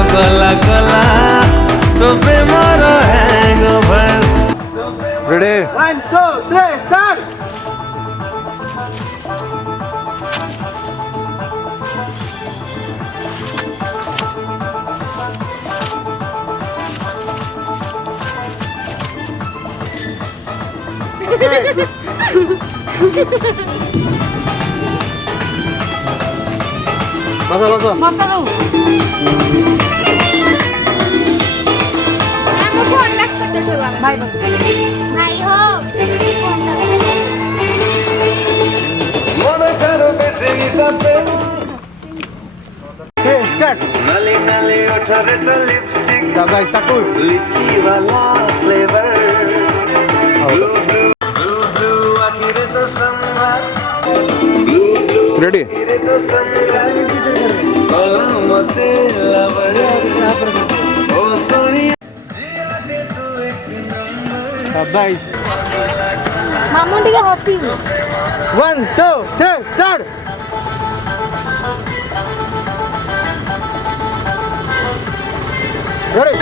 पगला गला तो प्रेमर हैंगओवर रेडी 1 2 3 start बसा मसा हो मैं फोन रख सकते ठेवा भाई भाई हो मन चारो बेसनी सपे ओके स्टार्ट नाले नाले उठरे तो लिपस्टिक सब गाइस स्टार्ट लीची वाला flavour blue blue blue blue आखिर तो सनराइज ब्लू ब्लू रेडी आखिर तो सनराइज बोला मते लवर ओ सोनिया जिया दे तू एक नंबर सब गाइस मामू टिके हॉपी 1 2 3 start ready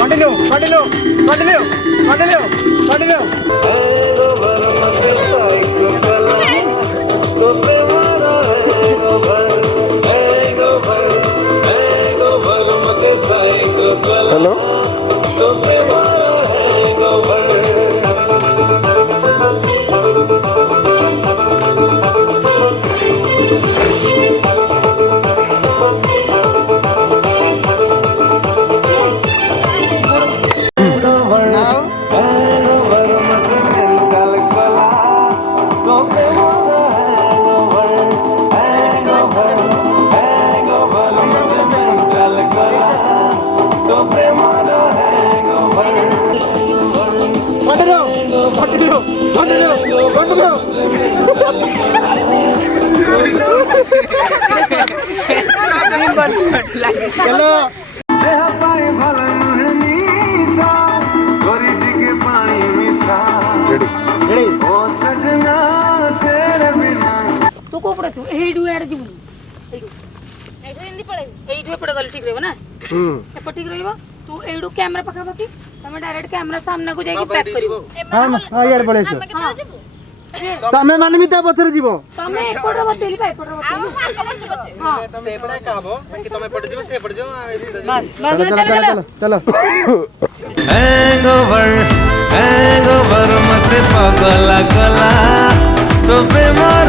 continue continue continue continue continue hangover मते साइको कला तो प्रेमर हैंगओवर हैंगओवर हैंगओवर मते साइको कला हेलो तो प्रेमर हैंगओवर now हैंगओवर मते सेंट्रल कला तो प्रेमर हैंगओवर हैंगओवर मते सेंट्रल कला तो Premiere hangover continue continue continue continue चलो देह पाए भला नुहे मीसा गोरी टिके पानी मिसा रेडी ready ओ सजना तेरे बिना तू को पड़े तू एडू एड जीवु एडू एठो हिंदी पळेबी एडू एपड़ गल ठीक रहबो ना एपड़ ठीक रहबो तू एडू कैमरा पका पकी तमे डायरेक्ट कैमरा सामने को जाके पैक करिवो हां यार पळे ଆମେ କେତେବେଳେ ଯିବୁ तमे माने भी ता पछरे जीवो तमे एपड़ बतेली भाई एपड़ ଆମ बतेली ଆଗ ପଛେ ପଛେ हां से पड़े का हबो कि तमे पड़ जीवो से पड़ जाओ बस बस चलो चलो चलो चलो हैंगओवर हैंगओवर मते पगला गला तो प्रेमर